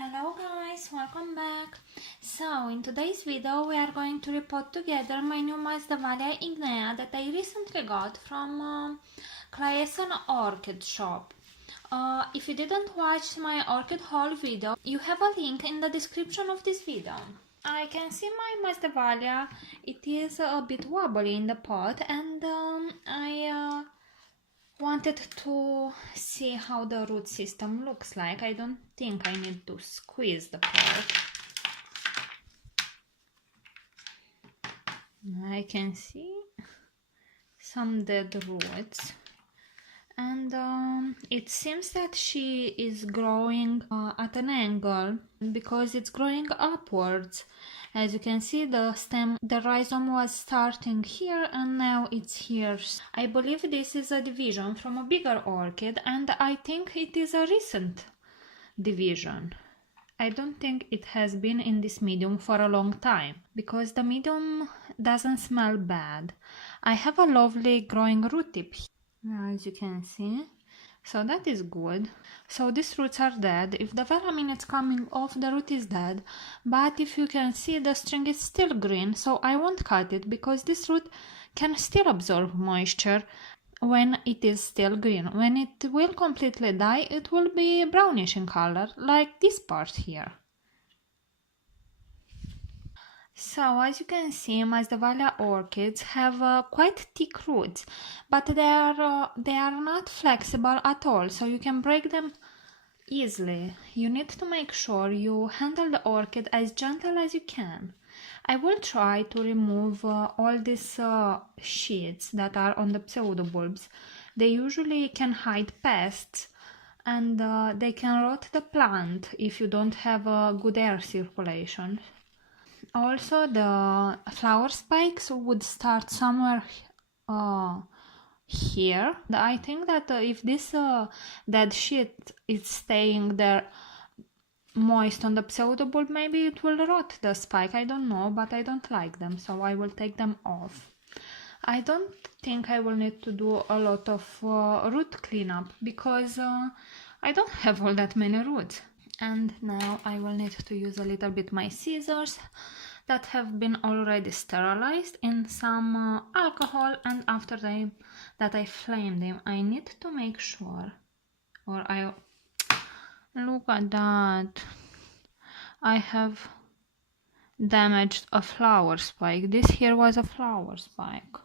Hello guys, welcome back. So in today's video we are going to repot together my new masdevallia ignea that I recently got from Claesen Orchid shop. If you didn't watch my orchid haul video, you have a link in the description of this video. I can see my masdevallia, it is a bit wobbly in the pot, and I wanted to see how the root system looks like. I don't think I need to squeeze the pot. I can see some dead roots, and it seems that she is growing at an angle because it's growing upwards. As you can see, the stem, the rhizome was starting here and now it's here. I believe this is a division from a bigger orchid, and I think it is a recent division. I don't think it has been in this medium for a long time because the medium doesn't smell bad. I have a lovely growing root tip here, as you can see. So that is good. So these roots are dead. If the velamin is coming off, the root is dead. But if you can see, the string is still green, so I won't cut it because this root can still absorb moisture when it is still green. When it will completely die, it will be brownish in color, like this part here. So, as you can see, masdevallia orchids have quite thick roots, but they are not flexible at all, so you can break them easily. You need to make sure you handle the orchid as gentle as you can. I will try to remove all these sheets that are on the pseudobulbs. They usually can hide pests, and they can rot the plant if you don't have a good air circulation. Also, the flower spikes would start somewhere here. I think that if this dead sheet is staying there moist on the pseudobulb, maybe it will rot the spike. I don't know, but I don't like them, so I will take them off. I don't think I will need to do a lot of root cleanup because I don't have all that many roots. And now I will need to use a little bit my scissors that have been already sterilized in some alcohol, and after that I flame them, I need to make sure, look at that, I have damaged a flower spike. This here was a flower spike.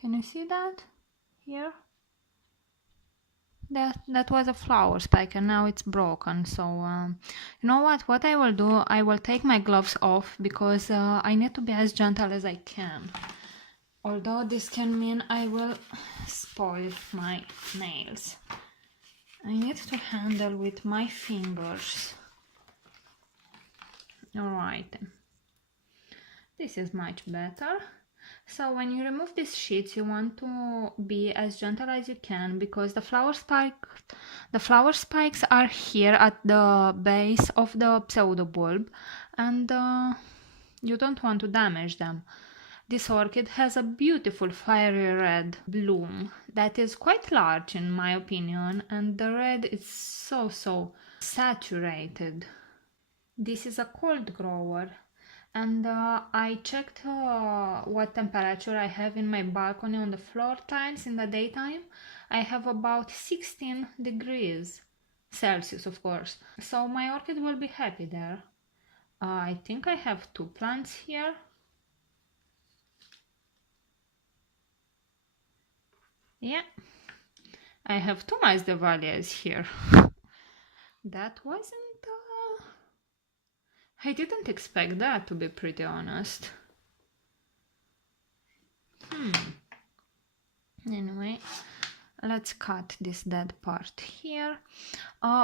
Can you see that here? That was a flower spike, and now it's broken. So you know what I will do, I will take my gloves off because I need to be as gentle as I can, although this can mean I will spoil my nails. I need to handle with my fingers. Alright, this is much better. So when you remove these sheets, you want to be as gentle as you can because the flower spikes are here at the base of the pseudobulb, and you don't want to damage them. This orchid has a beautiful fiery red bloom that is quite large in my opinion, and the red is so saturated. This is a cold grower, and I checked what temperature I have in my balcony on the floor tiles in the daytime. I have about 16 degrees Celsius, of course, so my orchid will be happy there. I think I have 2 plants here. Yeah, I have 2 masdevallias here. That wasn't I didn't expect that, to be pretty honest. Anyway, let's cut this dead part here.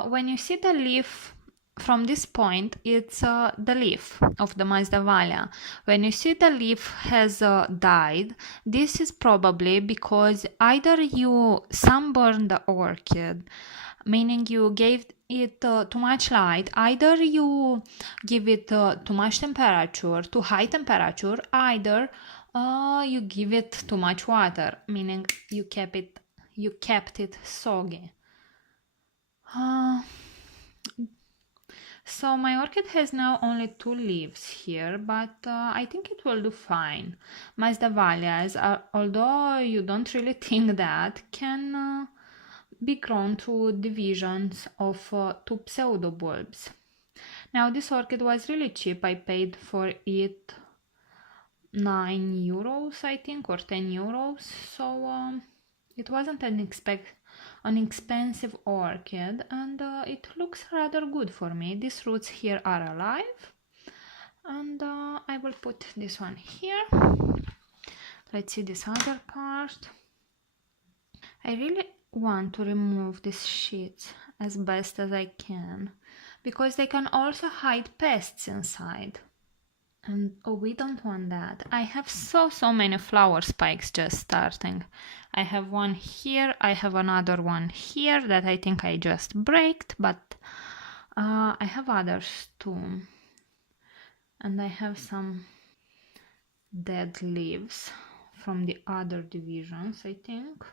When you see the leaf from this point, it's the leaf of the masdevallia. When you see the leaf has died, this is probably because either you sunburned the orchid, meaning you gave it too much light, either you give it too much temperature, too high temperature, either you give it too much water, meaning you kept it soggy. Uh, so my orchid has now only 2 leaves here, but I think it will do fine. Masdevallias, although you don't really think that, can be grown to divisions of 2 pseudobulbs. Now this orchid was really cheap. I paid for it 9 euros, I think, or 10 euros. So it wasn't an expensive orchid, and it looks rather good for me. These roots here are alive, and I will put this one here. Let's see this other part. I really want to remove these sheets as best as I can, because they can also hide pests inside. And oh, we don't want that. I have so many flower spikes just starting. I have one here, I have another one here that I think I just braked, but I have others too. And I have some dead leaves from the other divisions, I think.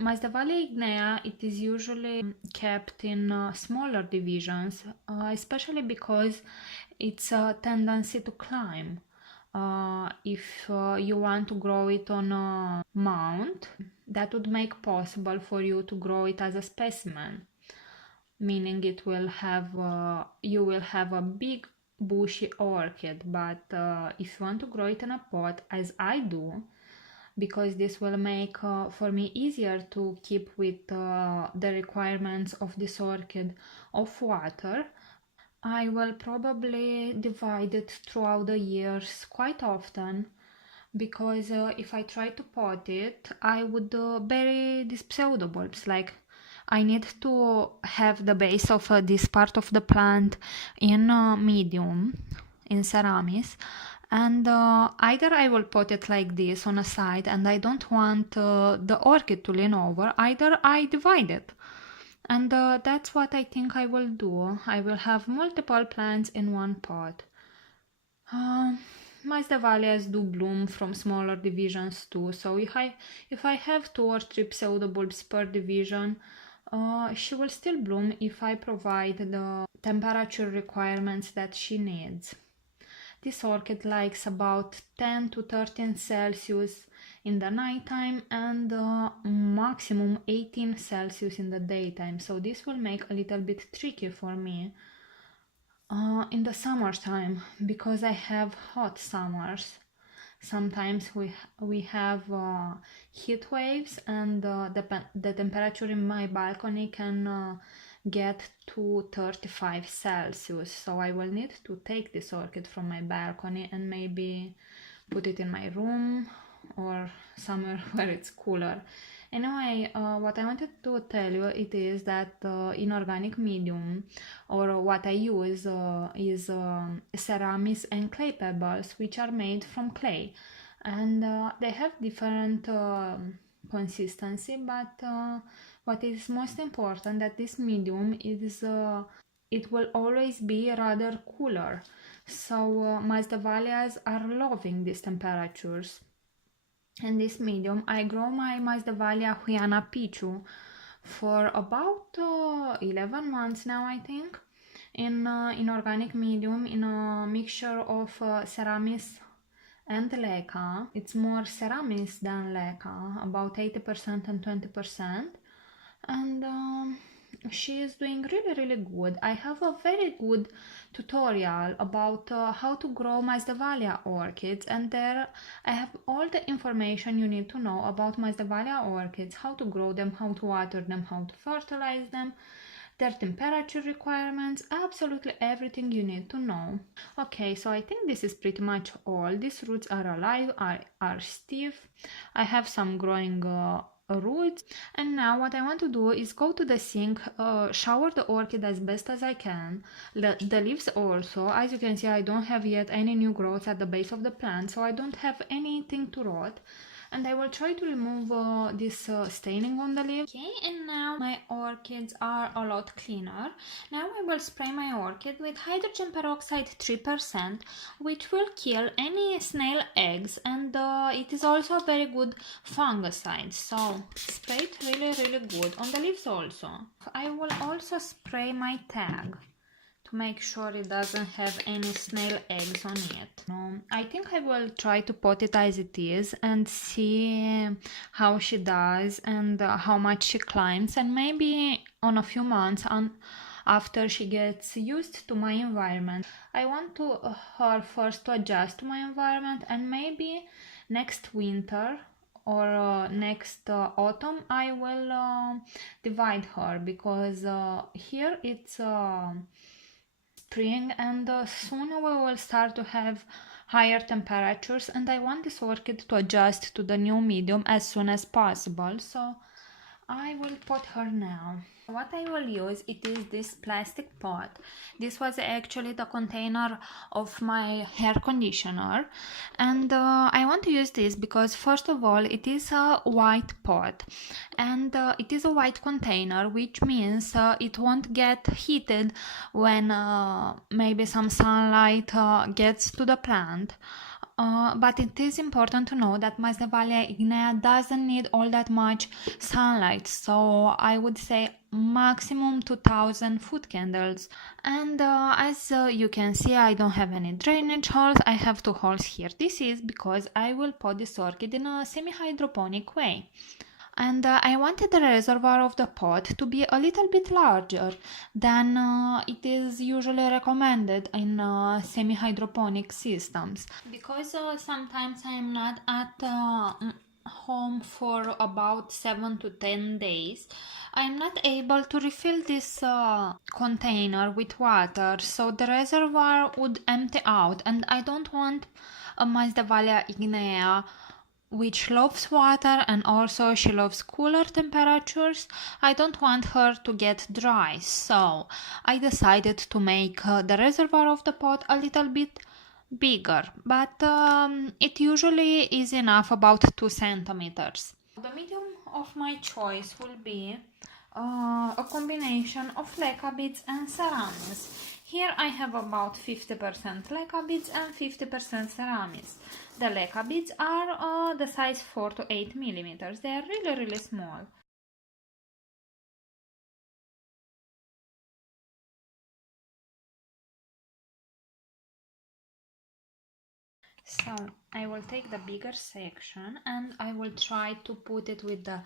Masdevallia ignea, it is usually kept in smaller divisions, especially because it's a tendency to climb. If you want to grow it on a mound, that would make possible for you to grow it as a specimen, meaning it will have you will have a big bushy orchid. But if you want to grow it in a pot, as I do, because this will make for me easier to keep with the requirements of this orchid of water, I will probably divide it throughout the years quite often, because if I try to pot it, I would bury these pseudobulbs. Like, I need to have the base of this part of the plant in medium, in seramis, and either I will pot it like this on a side, and I don't want the orchid to lean over, either I divide it. And that's what I think I will do. I will have multiple plants in one pot. Masdevallias do bloom from smaller divisions too, so if I have 2 or 3 pseudobulbs per division, she will still bloom if I provide the temperature requirements that she needs. This orchid likes about 10 to 13 Celsius in the nighttime and maximum 18 Celsius in the daytime, so this will make a little bit tricky for me in the summertime, because I have hot summers. Sometimes we have heat waves, and the temperature in my balcony can get to 35 Celsius, so I will need to take this orchid from my balcony and maybe put it in my room or somewhere where it's cooler. Anyway, what I wanted to tell you it is that in organic medium, or what I use is seramis and clay pebbles, which are made from clay, and they have different consistency, but what is most important that this medium is it will always be rather cooler, so masdevallias are loving these temperatures. In this medium I grow my masdevallia Huiana Pichu for about 11 months now, I think, in organic medium, in a mixture of seramis and leca. It's more seramis than leca, about 80% and 20%, and she is doing really good. I have a very good tutorial about how to grow masdevallia orchids, and there I have all the information you need to know about masdevallia orchids, how to grow them, how to water them, how to fertilize them, their temperature requirements, absolutely everything you need to know. Okay, so I think this is pretty much all. These roots are alive, are stiff. I have some growing roots, and now what I want to do is go to the sink, shower the orchid as best as I can, the leaves also. As you can see, I don't have yet any new growth at the base of the plant, so I don't have anything to rot, and I will try to remove this staining on the leaf. Okay, and now my orchid orchids are a lot cleaner. Now I will spray my orchid with hydrogen peroxide 3%, which will kill any snail eggs, and it is also a very good fungicide, so spray it really good on the leaves also. I will also spray my tag to make sure it doesn't have any snail eggs on it. I think I will try to pot it as it is and see how she does and how much she climbs, and maybe on a few months after she gets used to my environment. I want her first to adjust to my environment, and maybe next winter or next autumn I will divide her, because here it's spring, and soon we will start to have higher temperatures, and I want this orchid to adjust to the new medium as soon as possible, so I will pot her now. What I will use, it is this plastic pot. This was actually the container of my hair conditioner, and I want to use this because first of all it is a white pot, and it is a white container, which means it won't get heated when maybe some sunlight gets to the plant. But it is important to know that masdevallia ignea doesn't need all that much sunlight, so I would say maximum 2000 foot candles. And as you can see, I don't have any drainage holes. I have 2 holes here. This is because I will pot this orchid in a semi-hydroponic way. And I wanted the reservoir of the pot to be a little bit larger than it is usually recommended in semi-hydroponic systems, because sometimes I am not at home for about 7 to 10 days. I am not able to refill this container with water, so the reservoir would empty out, and I don't want a masdevallia ignea which loves water, and also she loves cooler temperatures. I don't want her to get dry, so I decided to make the reservoir of the pot a little bit bigger, but it usually is enough, about 2 centimeters. The medium of my choice will be a combination of leca beads and seramis. Here I have about 50% leca beads and 50% seramis. The leca beads are the size 4 to 8 millimeters. They are really small. So I will take the bigger section and I will try to put it with the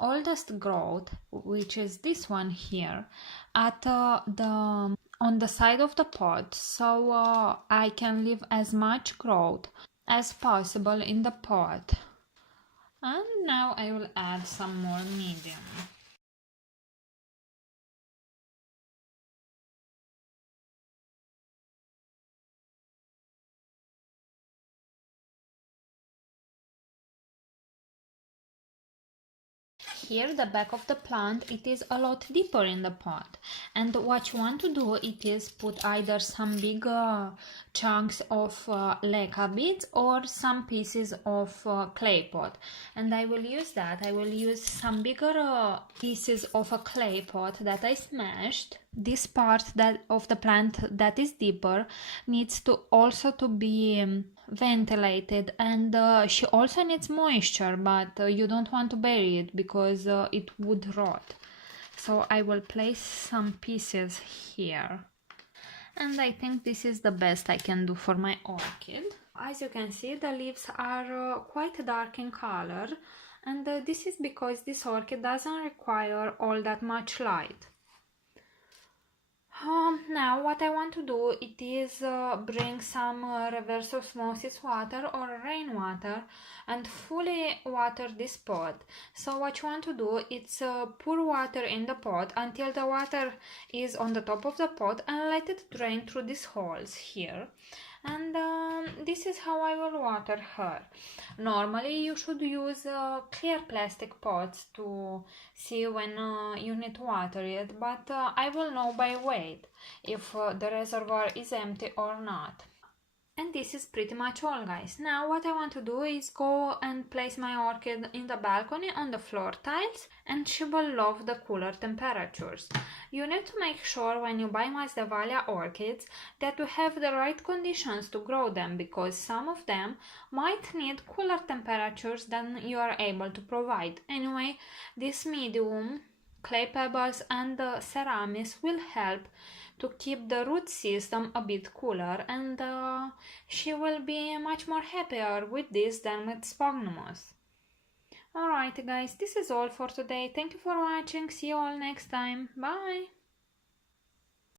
oldest growth, which is this one here, at on the side of the pot, so I can leave as much growth as possible in the pot. And now I will add some more medium. Here the back of the plant, it is a lot deeper in the pot, and what you want to do, it is put either some big chunks of leca beads or some pieces of clay pot, and I will use that. I will use some bigger pieces of a clay pot that I smashed. This part of the plant that is deeper needs to also to be ventilated, and she also needs moisture, but you don't want to bury it because it would rot. So I will place some pieces here, and I think this is the best I can do for my orchid. As you can see, the leaves are quite dark in color, and this is because this orchid doesn't require all that much light. Now what I want to do, it is bring some reverse osmosis water or rainwater and fully water this pot. So what you want to do, it's pour water in the pot until the water is on the top of the pot and let it drain through these holes here. And this is how I will water her. Normally you should use clear plastic pots to see when you need to water it, but I will know by weight if the reservoir is empty or not. And this is pretty much all, guys. Now what I want to do is go and place my orchid in the balcony on the floor tiles, and she will love the cooler temperatures. You need to make sure when you buy masdevallia orchids that you have the right conditions to grow them, because some of them might need cooler temperatures than you are able to provide. Anyway, this medium, clay pebbles and the seramis will help to keep the root system a bit cooler, and she will be much more happier with this than with sphagnums. Alright guys, this is all for today. Thank you for watching. See you all next time. Bye!